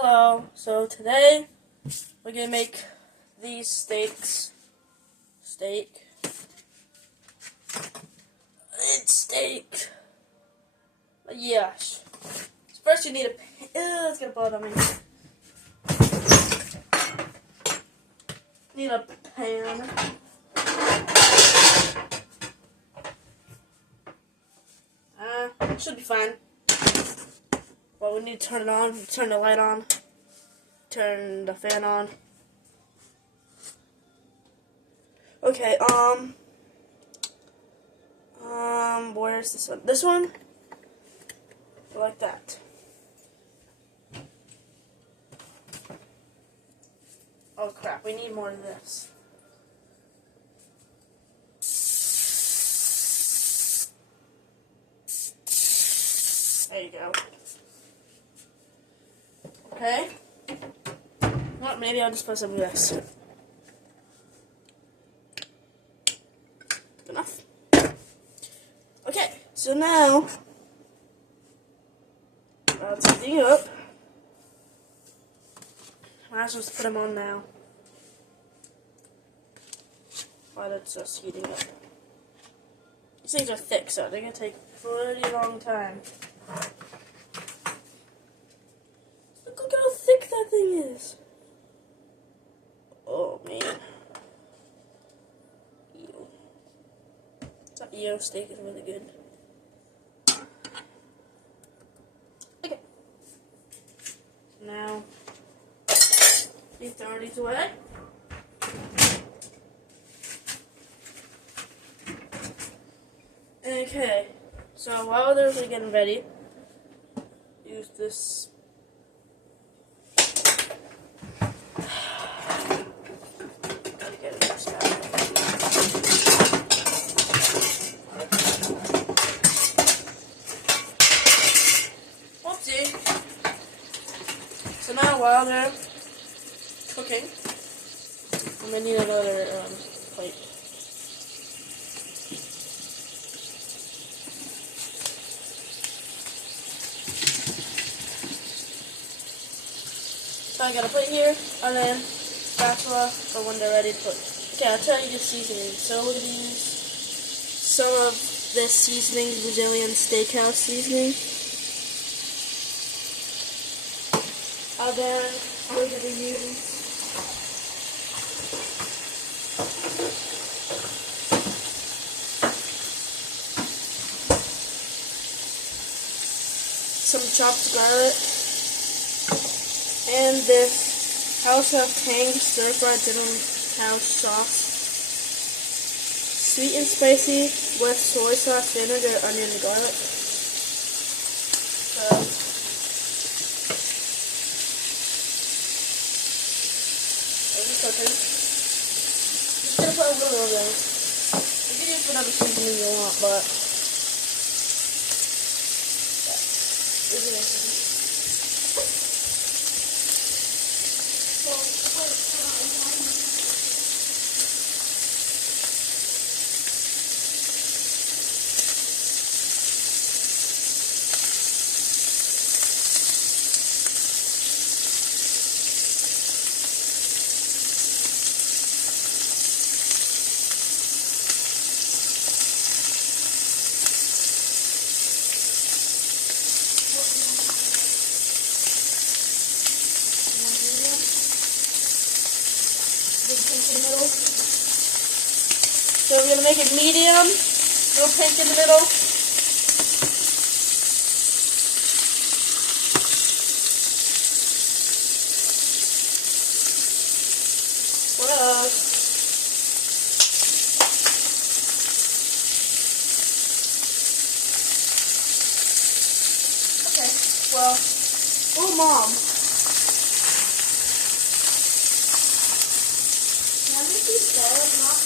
Hello, so today we're gonna make these steaks. It's steak. But yes. So first you need a pan. Let's get blood on me. Need a pan. Should be fine. But we need to turn it on. Turn the light on. Turn the fan on. Okay, where's this one? This one? Like that. Oh crap, we need more of this. There you go. Okay. Well, maybe I'll just put some of this. Enough. Okay, so now it's heating up. Might as well just put them on now. While it's just heating up. These things are thick, so they're gonna take a pretty long time. Look how thick that thing is. Oh man. Ew. That EO steak is really good. Okay. Now, we throw these away. Okay. So while they're getting ready, use this. So now while they're cooking, I'm going to need another plate. So I got a plate here, and then spatula for when they're ready to cook. Okay, I'll tell you the seasoning. So we're going to use some of this seasoning, Brazilian Steakhouse seasoning. And then we're going to use some chopped garlic and this House of Tang stir-fried chicken house sauce. Sweet and spicy with soy sauce, vinegar, onion, and garlic. Cooking. Just gonna put a little of those. You can use whatever seasoning you want, but so we're going to make it medium, little pink in the middle. What else? Okay, well, oh Mom. Can I make these salad not?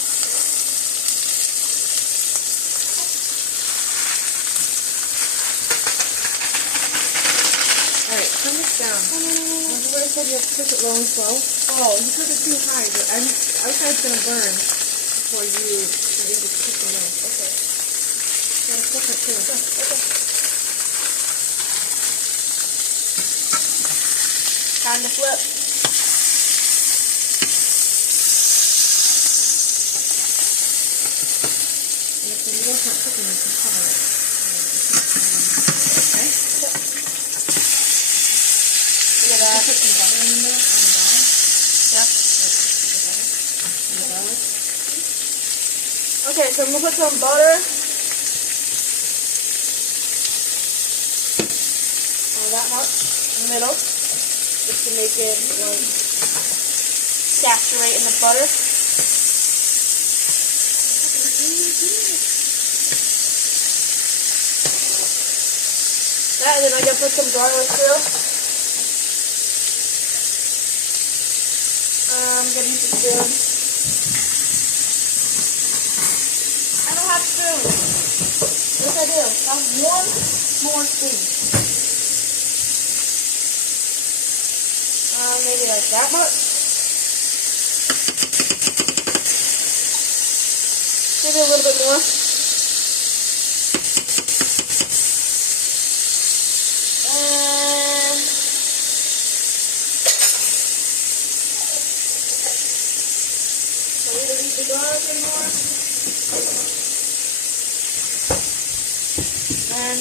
Alright, turn this down. Remember I said you have to cook it low and slow? Oh, you cook it too high. The outside's going to burn before you are able to cook the milk. Okay. You got to cook it too. Okay. Time to flip. And if the noodle's not cooking, you can cover it. Okay? Yep. Look at that. Put some butter in there on the bottom. Yeah. And the garlic. Okay, so I'm gonna put some butter on that much in the middle, just to make it like saturate in the butter. That, and then I gotta put some garlic too. I'm gonna use a spoon. I don't have spoons. Yes, I do. I have one more spoon. Maybe like that much. Maybe a little bit more. And so we don't need the garlic anymore. And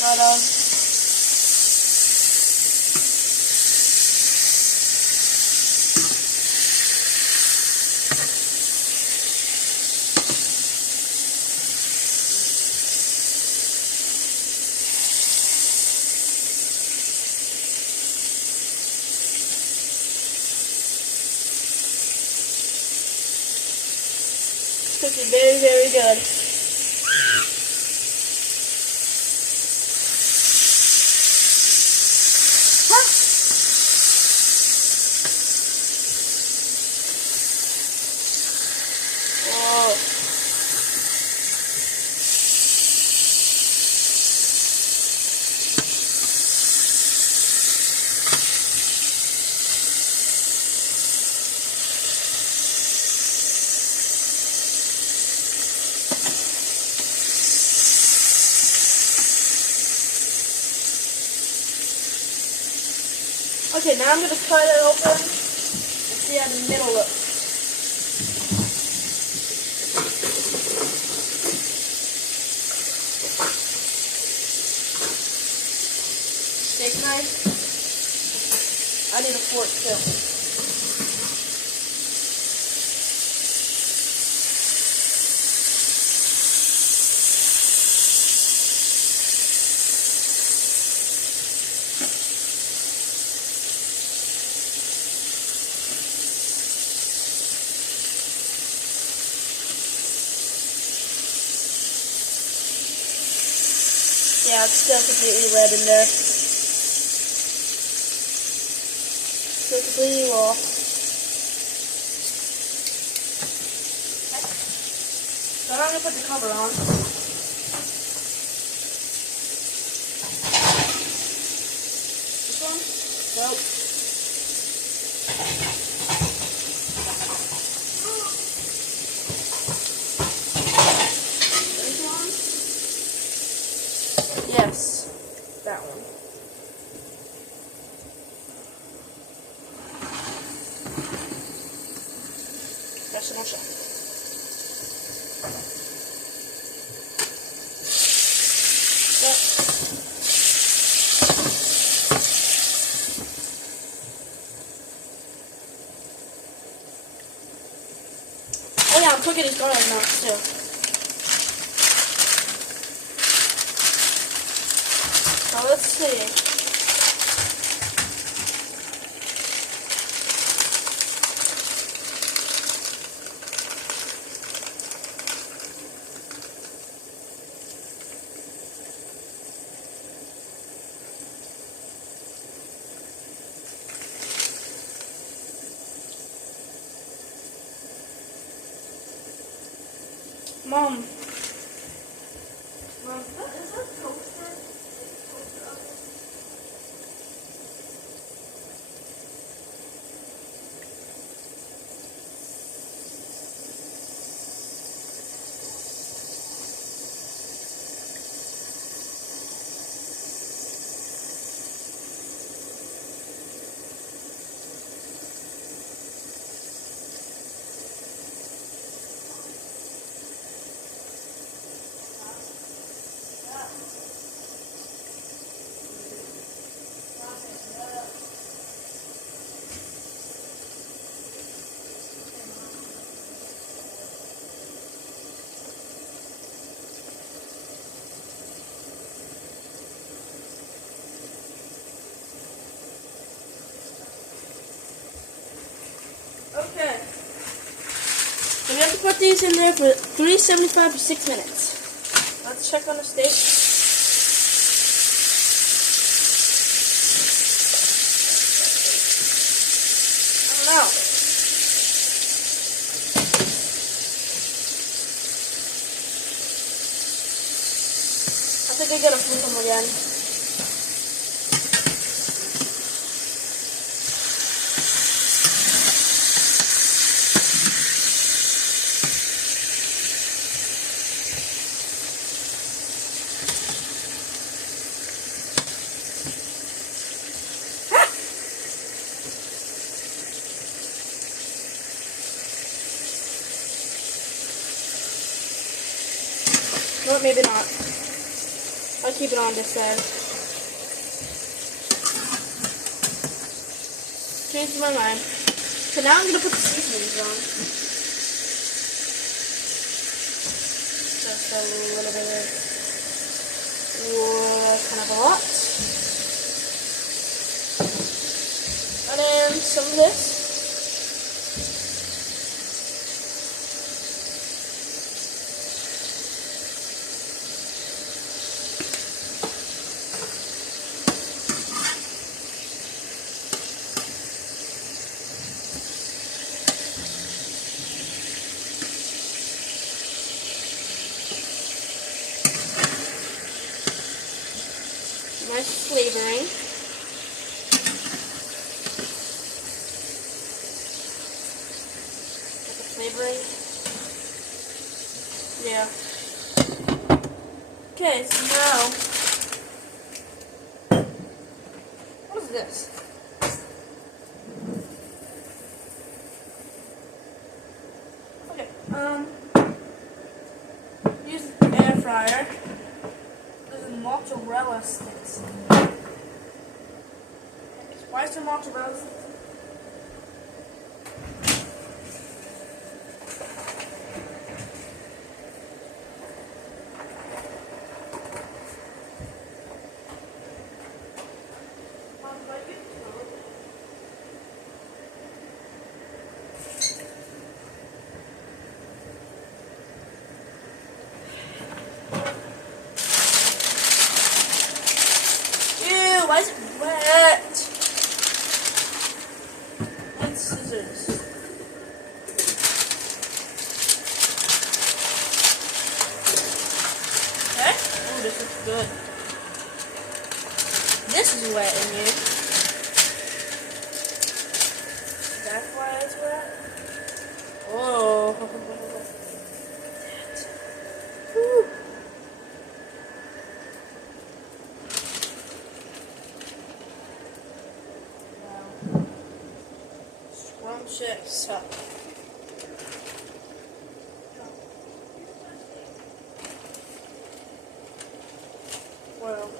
butter. This is very, very good. Huh? Whoa. Okay, now I'm going to cut it open and see how the middle looks. Steak knife. I need a fork too. Yeah, it's still completely red in there. Still completely raw. Okay. So now I'm going to put the cover on. This one? Nope. This one? Yes, that one. Adesso non c'è. Oh yeah, I'm cooking these garlic nuts too. So let's see. Mom. Mom, is that toaster? you have to put these in there for 375 for 6 minutes. Let's check on the steak. I don't know. I think I gotta flip them again. No, maybe not. I'll keep it on this side. Changed my mind. So now I'm going to put the seasonings on. Just a little bit of, kind of a lot. And then some of this. Nice flavoring. Got the flavoring. Yeah. Okay, so now, what is this? Okay, use the air fryer. This is mozzarella sticks. Why is there mozzarella sticks? Why is it wet? And scissors. Okay. Oh, this looks good. This is wet in here. That's why it's wet? Oh. Whew. Scrumptious. Well.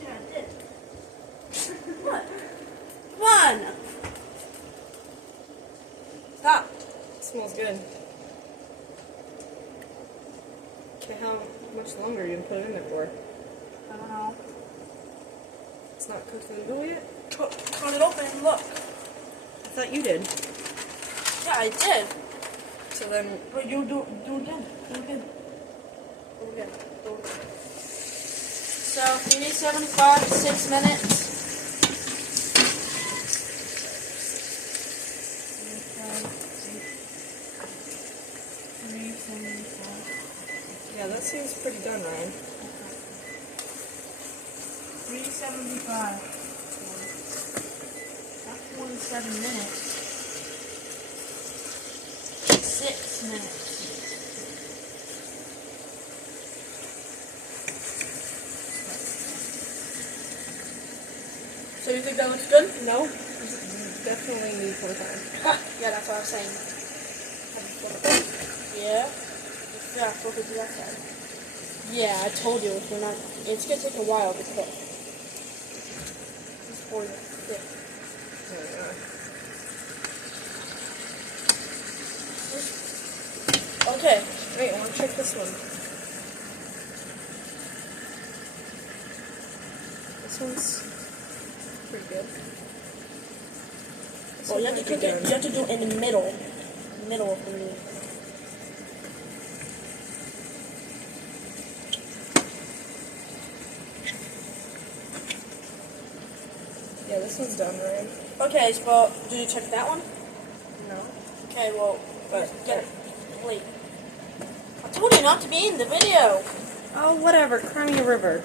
Yeah, I did. What? One! Stop. It smells good. Okay, how much longer are you going to put it in there for? I don't know. It's not cooked in the middle yet? Cut it open and look. I thought you did. Yeah, I did. So then, But you do again. Do again. Do again. Do again. So 375, 6 minutes. yeah, that seems pretty done, Ryan. 375. That's 27 minutes. 6 minutes. So you think that looks good? No, definitely need more time. Yeah, that's what I was saying. Yeah. Yeah, focus to that side. Yeah, I told you we're not. It's gonna take a while to cook. It's for thick. There we are. Okay. Wait, I want to check this one. This one's pretty good. This Well, one you have to might be cook it. done. You have to do it in the middle of the meat. Yeah, this one's done, right? Okay, so did you check that one? No. Okay, well, get it. Wait. I told you not to be in the video. Oh, whatever. Cry me a river.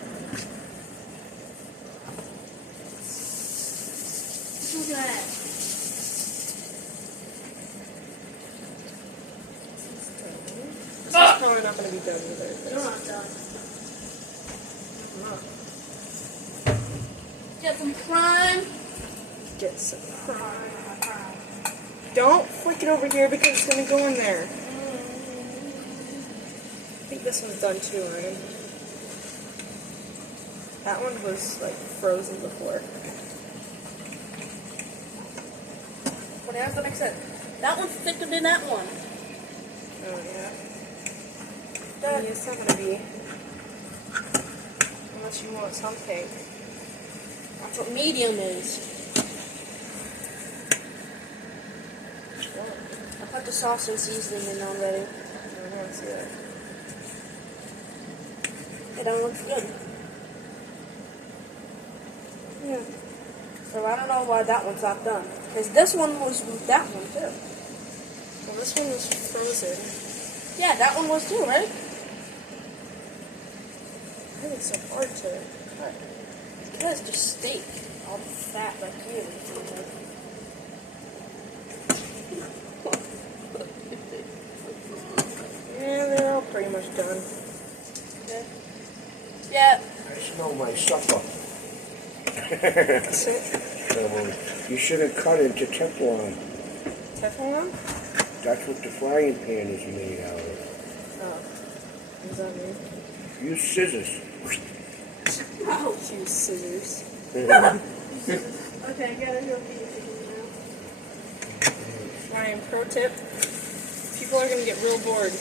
Look at that. This is probably not going to be done either. You're not done. Huh. Get some prime. Get some prime. Don't flick it over here because it's going to go in there. I think this one's done too, right? That one was like frozen before. What else that make sense? That one's thicker than that one. Oh yeah. That, It's not going to be. Unless you want something. that's what medium is. I put the sauce and seasoning in already. I want to see that. It don't look good. Yeah. So I don't know why that one's not done. Because this one was with that one too. Well, this one was frozen. Yeah, that one was too, right? I think it's so hard to cut. Because it's just steak. All the fat like here. Yeah, they're all pretty much done. Okay. Yeah. I smell my supper. That's it. You should have cut into Teflon. Teflon? That's what the frying pan is made out of. Oh. What does that mean? Use scissors. Use scissors. Okay, I gotta go feed it now. Ryan, pro tip. People are going to get real bored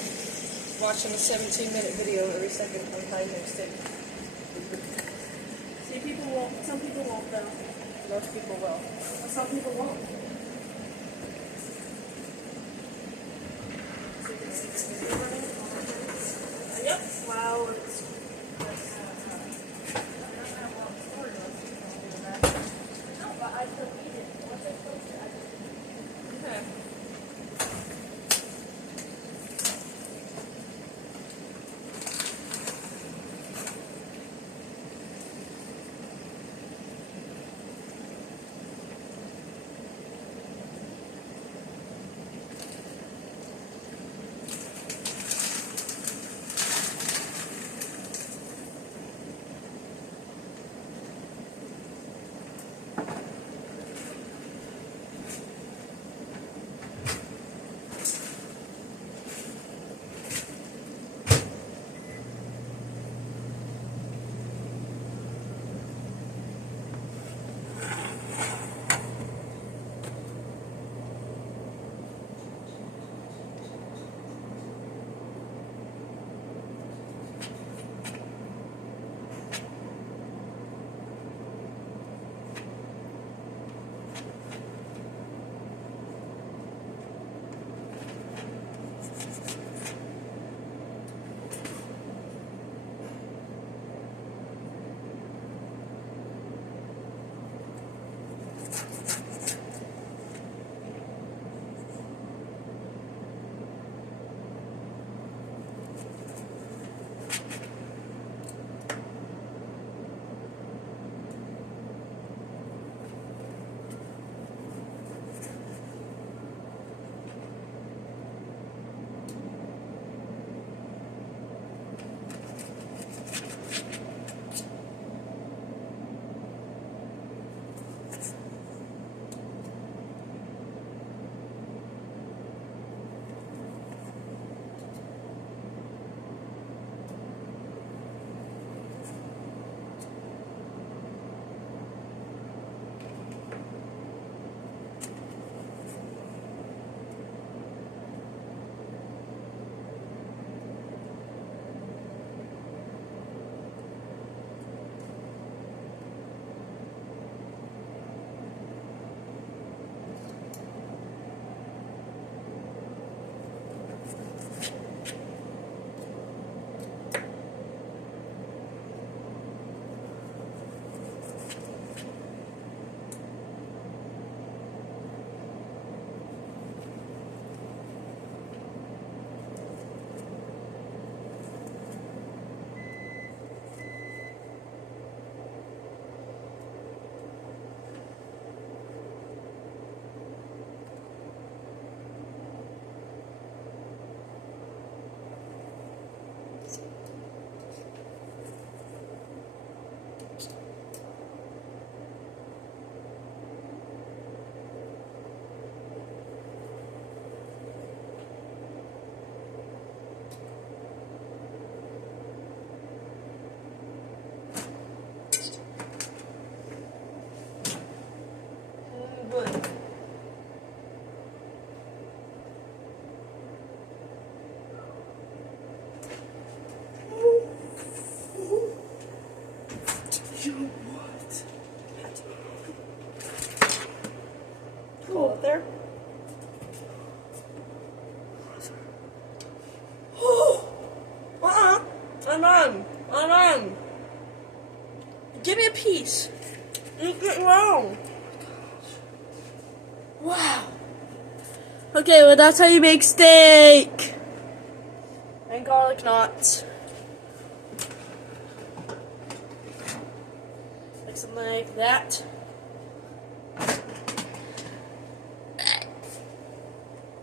watching a 17-minute video every second on Kaiser steak. See, people won't. Some people won't though. Most people will. But some people won't. Yep. Wow. No, but I still eat it. Once I toast it, I just Okay. Give me a piece. Wow. Wow. Okay, well that's how you make steak. And garlic knots. Like something like that.